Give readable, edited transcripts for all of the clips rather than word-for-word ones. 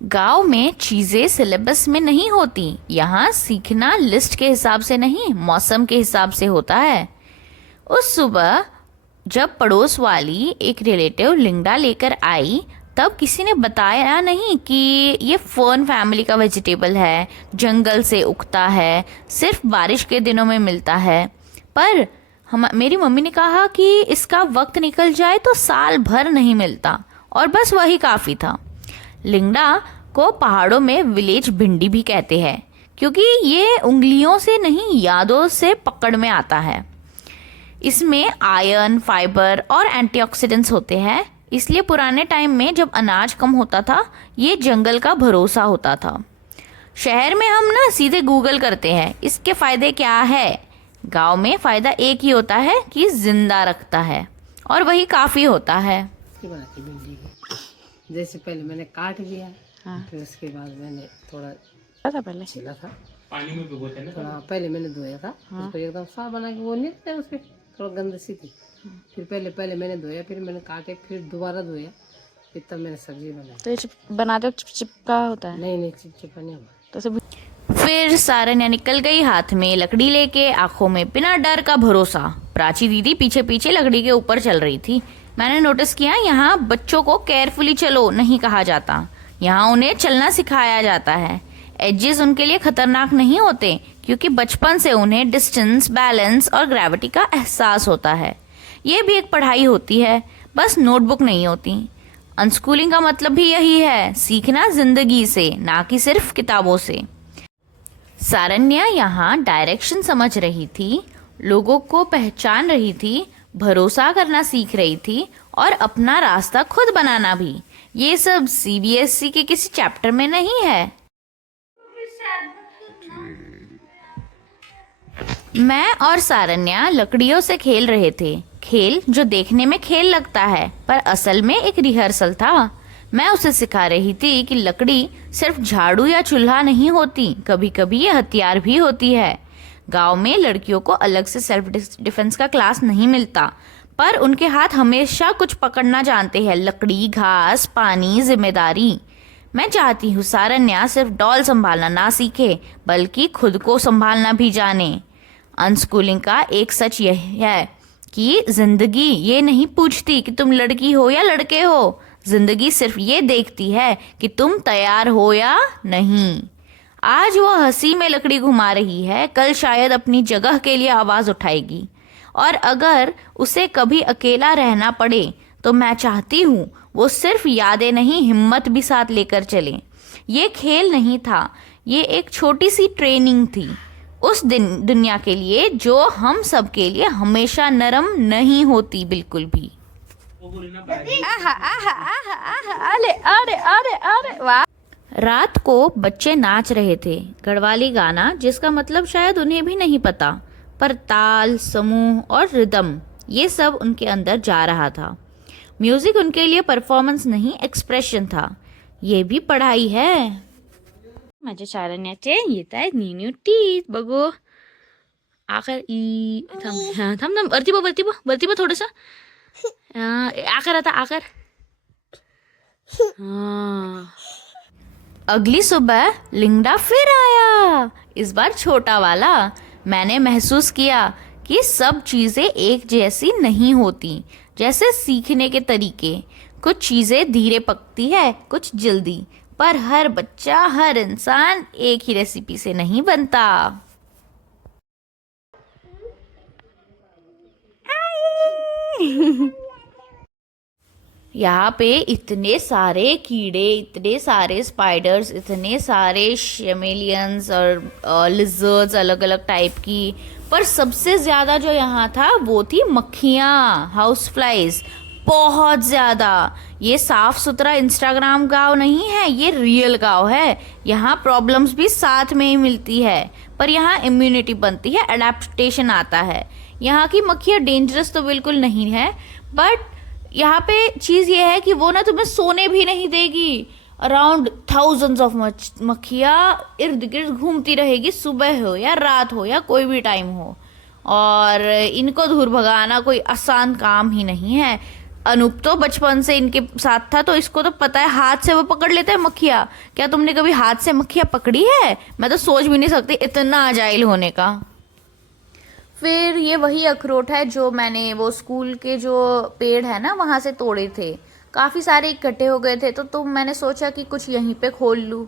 गांव में चीजें सिलेबस में नहीं होती। यहाँ सीखना लिस्ट के हिसाब से नहीं, मौसम के हिसाब से होता है। उस सुबह जब पड़ोस वाली एक रिलेटिव लिंगडा लेकर आई, तब किसी ने बताया नहीं कि ये फर्न फैमिली का वेजिटेबल है, जंगल से उगता है, सिर्फ बारिश के दिनों में मिलता है। पर मेरी मम्मी ने कहा कि इसका वक्त निकल जाए तो साल भर नहीं मिलता, और बस वही काफ़ी था। लिंगडा को पहाड़ों में विलेज भिंडी भी कहते हैं, क्योंकि ये उंगलियों से नहीं, यादों से पकड़ में आता है। इसमें आयरन, फाइबर और एंटीऑक्सीडेंट्स होते हैं, इसलिए पुराने टाइम में जब अनाज कम होता था, ये जंगल का भरोसा होता था। शहर में हम ना सीधे गूगल करते हैं इसके फ़ायदे क्या है। गांव में फ़ायदा एक ही होता है कि जिंदा रखता है, और वही काफ़ी होता है। बनाती भिंडी की, जैसे पहले मैंने काट लिया। हाँ। फिर उसके बाद मैंने थोड़ा पहले छिला था, पानी में भिगोते हैं थोड़ा। पहले मैंने धोया था। हाँ। उसको एकदम साफ बना के, वो नहीं थे उसके थोड़ा गंद सी थी। फिर पहले मैंने धोया, फिर मैंने काटे, फिर दोबारा धोया, फिर तब मैंने सब्जी बनाई। तो ये बनाते वक्त चिपचिपका होता है? नहीं, चिपचिपा नहीं हुआ। तो फिर सारन्या निकल गई हाथ में लकड़ी लेके, आंखों में बिना डर का भरोसा। प्राची दीदी पीछे पीछे लकड़ी के ऊपर चल रही थी। मैंने नोटिस किया, यहाँ बच्चों को केयरफुली चलो नहीं कहा जाता, यहाँ उन्हें चलना सिखाया जाता है। एजेस उनके लिए खतरनाक नहीं होते, क्योंकि बचपन से उन्हें डिस्टेंस, बैलेंस और ग्रेविटी का एहसास होता है। ये भी एक पढ़ाई होती है, बस नोटबुक नहीं होती। अनस्कूलिंग का मतलब भी यही है, सीखना जिंदगी से, ना कि सिर्फ किताबों से। सारन्या यहाँ डायरेक्शन समझ रही थी, लोगों को पहचान रही थी, भरोसा करना सीख रही थी, और अपना रास्ता खुद बनाना भी। ये सब सीबीएसई के किसी चैप्टर में नहीं है। मैं और सारन्या लकड़ियों से खेल रहे थे, खेल जो देखने में खेल लगता है पर असल में एक रिहर्सल था। मैं उसे सिखा रही थी कि लकड़ी सिर्फ झाड़ू या चूल्हा नहीं होती, कभी कभी ये हथियार भी होती है। गांव में लड़कियों को अलग से सेल्फ डिफेंस का क्लास नहीं मिलता, पर उनके हाथ हमेशा कुछ पकड़ना जानते हैं, लकड़ी, घास, पानी, जिम्मेदारी। मैं चाहती हूँ सारन्या सिर्फ डॉल संभालना ना सीखे, बल्कि खुद को संभालना भी जाने। अनस्कूलिंग का एक सच यह है कि जिंदगी ये नहीं पूछती कि तुम लड़की हो या लड़के हो, जिंदगी सिर्फ ये देखती है कि तुम तैयार हो या नहीं। आज वो हंसी में लकड़ी घुमा रही है, कल शायद अपनी जगह के लिए आवाज उठाएगी। और अगर उसे कभी अकेला रहना पड़े तो मैं चाहती हूँ वो सिर्फ यादें नहीं, हिम्मत भी साथ लेकर चले। ये खेल नहीं था, ये एक छोटी सी ट्रेनिंग थी उस दुनिया के लिए जो हम सब के लिए हमेशा नरम नहीं होती बिल्कुल भी। रात को बच्चे नाच रहे थे, गढ़वाली गाना जिसका मतलब शायद उन्हें भी नहीं पता, पर ताल, समूह और रिदम ये सब उनके अंदर जा रहा था। म्यूजिक उनके लिए परफॉर्मेंस नहीं, एक्सप्रेशन था। ये भी पढ़ाई है। माझ्या सारण्याचे येत आहेत न्यू टीथ बघू. आकार ई थांब थांब थांब, वरती बघ थोडस. आकार आता आकार. अगली सुबह लिंगडा फिर आया, इस बार छोटा वाला। मैंने महसूस किया कि सब चीजें एक जैसी नहीं होती, जैसे सीखने के तरीके। कुछ चीजें धीरे पकती है, कुछ जल्दी, पर हर बच्चा, हर इंसान एक ही रेसिपी से नहीं बनता। यहाँ पे इतने सारे कीड़े, इतने सारे स्पाइडर्स, इतने सारे शेमेलियंस और लिजर्ड्स अलग अलग टाइप की, पर सबसे ज़्यादा जो यहाँ था वो थी मक्खियाँ, हाउस फ्लाइज, बहुत ज़्यादा। ये साफ सुथरा इंस्टाग्राम गांव नहीं है, ये रियल गांव है। यहाँ प्रॉब्लम्स भी साथ में ही मिलती है, पर यहाँ इम्यूनिटी बनती है, अडेप्टेशन आता है। यहाँ की मक्खियाँ डेंजरस तो बिल्कुल नहीं है, बट यहाँ पे चीज़ ये है कि वो ना तुम्हें सोने भी नहीं देगी। अराउंड थाउजेंड्स ऑफ मक्खियाँ इर्द गिर्द घूमती रहेगी, सुबह हो या रात हो या कोई भी टाइम हो, और इनको दूर भगाना कोई आसान काम ही नहीं है। अनूप तो बचपन से इनके साथ था, तो इसको तो पता है हाथ से वो पकड़ लेते हैं मक्खियाँ। क्या तुमने कभी हाथ से मक्खियाँ पकड़ी है? मैं तो सोच भी नहीं सकती इतना अजाइल होने का। फिर ये वही अखरोट है जो मैंने वो स्कूल के जो पेड़ है ना वहाँ से तोड़े थे। काफ़ी सारे इकट्ठे हो गए थे, तो मैंने सोचा कि कुछ यहीं पे खोल लूँ।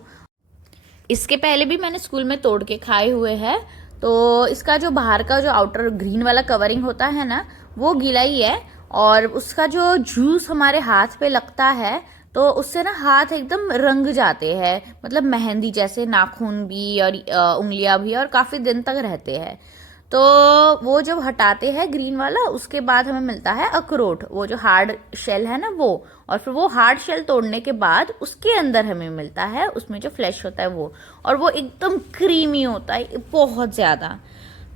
इसके पहले भी मैंने स्कूल में तोड़ के खाए हुए हैं। तो इसका जो बाहर का जो आउटर ग्रीन वाला कवरिंग होता है ना, वो गीला ही है, और उसका जो जूस हमारे हाथ पे लगता है तो उससे ना हाथ एकदम रंग जाते हैं, मतलब मेहंदी जैसे, नाखून भी और उंगलियां भी, और काफ़ी दिन तक रहते हैं। तो वो जब हटाते हैं ग्रीन वाला, उसके बाद हमें मिलता है अखरोट, वो जो हार्ड शेल है ना वो, और फिर वो हार्ड शेल तोड़ने के बाद उसके अंदर हमें मिलता है, उसमें जो फ्लैश होता है वो, और वो एकदम क्रीमी होता है बहुत ज़्यादा।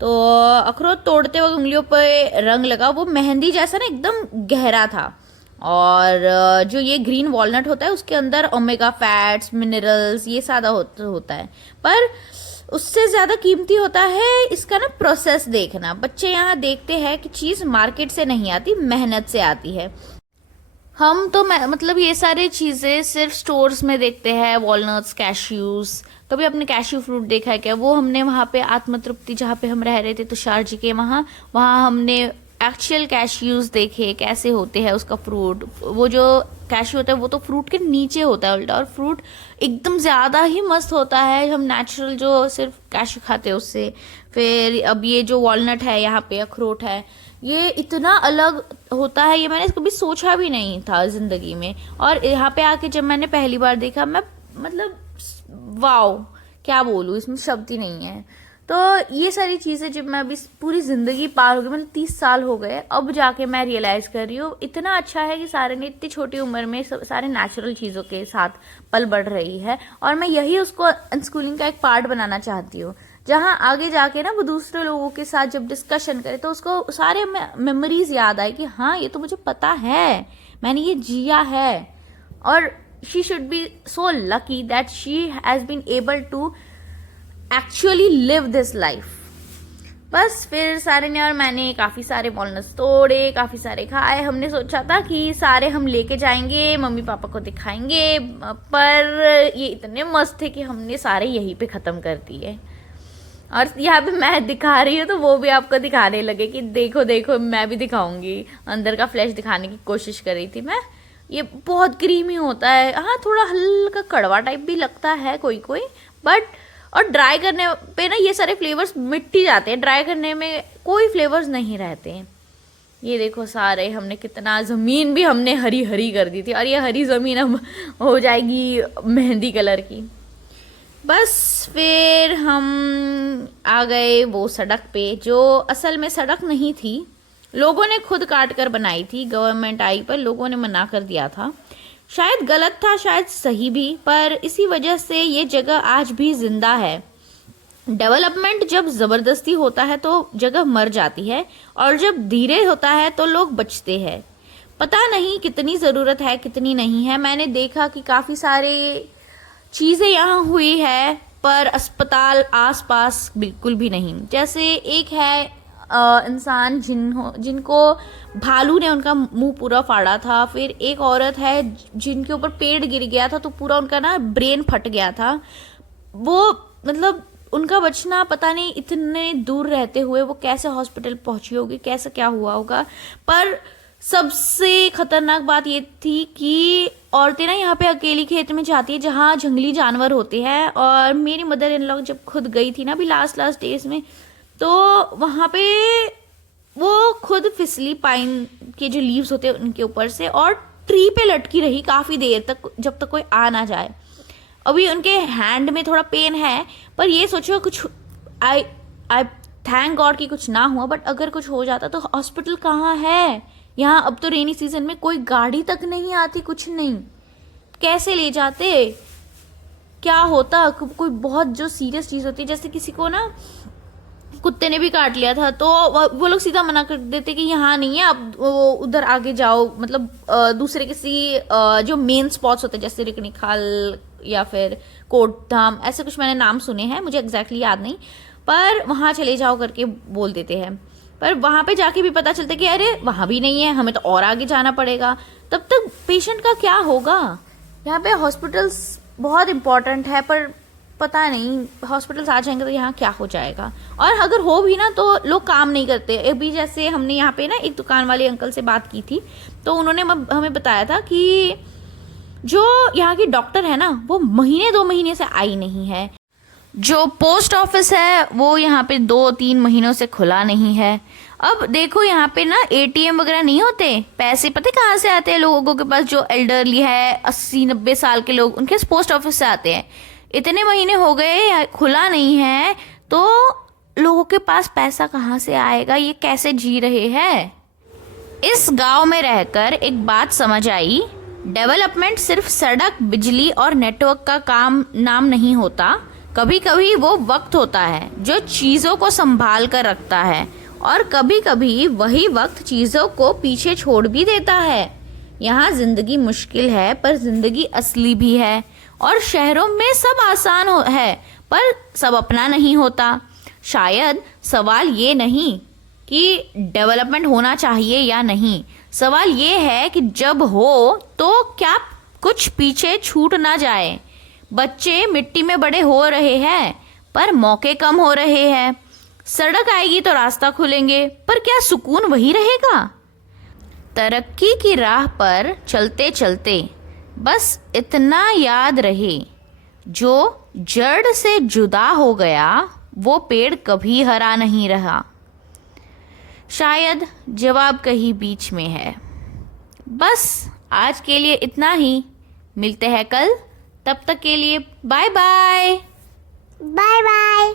तो अखरोट तोड़ते वक्त उंगलियों पे रंग लगा, वो मेहंदी जैसा ना एकदम गहरा था। और जो ये ग्रीन वॉलनट होता है उसके अंदर ओमेगा फैट्स, मिनरल्स, ये सादा होता है। पर उससे ज़्यादा कीमती होता है इसका ना प्रोसेस देखना। बच्चे यहाँ देखते हैं कि चीज़ मार्केट से नहीं आती, मेहनत से आती है। हम तो मतलब ये सारी चीज़ें सिर्फ स्टोर्स में देखते हैं, वॉलनट्स, कैश्यूज़। कभी अपने कैश्यू फ्रूट देखा है क्या? वो हमने वहाँ पे आत्मतृप्ति, जहाँ पे हम रह रहे थे तुषार जी के वहाँ हमने एक्चुअल कैश्यूज़ देखे कैसे होते हैं उसका फ्रूट। वो जो कैश्यू होता है वो तो फ्रूट के नीचे होता है उल्टा, और फ्रूट एकदम ज़्यादा ही मस्त होता है, हम नेचुरल जो सिर्फ कैश्यू खाते हैं उससे। फिर अब ये जो वॉलनट है यहाँ पे, अखरोट है, ये इतना अलग होता है, ये मैंने कभी सोचा भी नहीं था ज़िंदगी में। और यहाँ पे आके जब मैंने पहली बार देखा, मैं मतलब वाओ, क्या बोलूँ, इसमें शब्द ही नहीं है। तो ये सारी चीज़ें जब मैं अभी पूरी ज़िंदगी पार हो गई, मतलब 30 साल हो गए, अब जाके मैं रियलाइज़ कर रही हूँ इतना अच्छा है कि सारे ने इतनी छोटी उम्र में सारे नेचुरल चीज़ों के साथ पल बढ़ रही है। और मैं यही उसको अनस्कूलिंग का एक पार्ट बनाना चाहती हूँ, जहाँ आगे जाके ना वो दूसरे लोगों के साथ जब डिस्कशन करे तो उसको सारे मेमोरीज याद आए कि हाँ ये तो मुझे पता है, मैंने ये जिया है। और she should be so lucky that she has been able to actually live this life. बस फिर सारे ने और मैंने काफ़ी सारे वॉलनट्स तोड़े, काफ़ी सारे खाए। हमने सोचा था कि सारे हम लेके जाएंगे, मम्मी पापा को दिखाएंगे, पर ये इतने मस्त थे कि हमने सारे यहीं पे ख़त्म कर दिए। और यहाँ पे मैं दिखा रही हूँ तो वो भी आपको दिखाने लगे कि देखो देखो, मैं भी दिखाऊंगी। अंदर का फ्लैश दिखाने की कोशिश कर रही थी मैं। ये बहुत क्रीमी होता है, हाँ थोड़ा हल्का कड़वा टाइप भी लगता है कोई कोई, बट और ड्राई करने पे ना ये सारे फ्लेवर्स मिट ही जाते हैं, ड्राई करने में कोई फ्लेवर्स नहीं रहते हैं। ये देखो सारे हमने कितना, ज़मीन भी हमने हरी हरी कर दी थी, और ये हरी ज़मीन अब हो जाएगी मेहंदी कलर की। बस फिर हम आ गए वो सड़क पे, जो असल में सड़क नहीं थी, लोगों ने खुद काट कर बनाई थी। गवर्नमेंट आई पर लोगों ने मना कर दिया था। शायद गलत था, शायद सही भी, पर इसी वजह से ये जगह आज भी जिंदा है। डेवलपमेंट जब ज़बरदस्ती होता है तो जगह मर जाती है, और जब धीरे होता है तो लोग बचते हैं। पता नहीं कितनी ज़रूरत है कितनी नहीं है। मैंने देखा कि काफ़ी सारे चीज़ें यहाँ हुई है, पर अस्पताल आसपास बिल्कुल भी नहीं। जैसे एक है इंसान जिनको भालू ने उनका मुंह पूरा फाड़ा था। फिर एक औरत है जिनके ऊपर पेड़ गिर गया था तो पूरा उनका ना ब्रेन फट गया था। वो मतलब उनका बचना, पता नहीं इतने दूर रहते हुए वो कैसे हॉस्पिटल पहुंची होगी, कैसे क्या हुआ होगा। पर सबसे खतरनाक बात ये थी कि औरतें ना यहाँ पे अकेली खेत में जाती है जहाँ जंगली जानवर होते हैं। और मेरी मदर इन लॉ जब खुद गई थी ना अभी लास्ट डेज में, तो वहाँ पे वो खुद फिसली पाइन के जो लीव्स होते हैं उनके ऊपर से, और ट्री पे लटकी रही काफ़ी देर तक, जब तक कोई आ ना जाए। अभी उनके हैंड में थोड़ा पेन है, पर ये सोचो कुछ आई थैंक गॉड कि कुछ ना हुआ, बट अगर कुछ हो जाता तो हॉस्पिटल कहाँ है यहाँ। अब तो रेनी सीजन में कोई गाड़ी तक नहीं आती, कुछ नहीं, कैसे ले जाते, क्या होता। कोई बहुत जो सीरियस चीज़ होती है, जैसे किसी को ना कुत्ते ने भी काट लिया था, तो वो लोग सीधा मना कर देते कि यहाँ नहीं है, आप उधर आगे जाओ, मतलब दूसरे किसी जो मेन स्पॉट्स होते हैं जैसे रिकनी खाल या फिर कोट धाम, ऐसे कुछ मैंने नाम सुने हैं, मुझे एग्जैक्टली याद नहीं, पर वहाँ चले जाओ करके बोल देते हैं। पर वहाँ पे जाके भी पता चलता है कि अरे वहाँ भी नहीं है, हमें तो और आगे जाना पड़ेगा। तब तक पेशेंट का क्या होगा। यहाँ पे हॉस्पिटल्स बहुत इम्पोर्टेंट है, पर पता नहीं हॉस्पिटल्स आ जाएंगे तो यहाँ क्या हो जाएगा। और अगर हो भी ना तो लोग काम नहीं करते। अभी जैसे हमने यहाँ पे ना एक दुकान वाले अंकल से बात की थी, तो उन्होंने हमें बताया था कि जो यहाँ की डॉक्टर है ना वो महीने 2 महीने से आई नहीं है। जो पोस्ट ऑफिस है वो यहाँ पे 2-3 महीनों से खुला नहीं है। अब देखो यहाँ पे ना ATM वगैरह नहीं होते, पैसे पता कहाँ से आते हैं लोगों के पास, जो एल्डरली है 80-90 साल के लोग, उनके पोस्ट ऑफिस से आते हैं। इतने महीने हो गए खुला नहीं है, तो लोगों के पास पैसा कहाँ से आएगा, ये कैसे जी रहे हैं। इस गांव में रहकर एक बात समझ आई, डेवलपमेंट सिर्फ सड़क, बिजली और नेटवर्क का नाम नहीं होता। कभी कभी वो वक्त होता है जो चीज़ों को संभाल कर रखता है, और कभी कभी वही वक्त चीज़ों को पीछे छोड़ भी देता है। यहाँ जिंदगी मुश्किल है पर जिंदगी असली भी है, और शहरों में सब आसान है पर सब अपना नहीं होता। शायद सवाल ये नहीं कि डेवलपमेंट होना चाहिए या नहीं, सवाल ये है कि जब हो तो क्या कुछ पीछे छूट ना जाए। बच्चे मिट्टी में बड़े हो रहे हैं पर मौके कम हो रहे हैं। सड़क आएगी तो रास्ता खुलेंगे, पर क्या सुकून वही रहेगा। तरक्की की राह पर चलते चलते बस इतना याद रहे, जो जड़ से जुदा हो गया वो पेड़ कभी हरा नहीं रहा। शायद जवाब कहीं बीच में है। बस आज के लिए इतना ही, मिलते हैं कल, तब तक के लिए बाय बाय। Bye bye.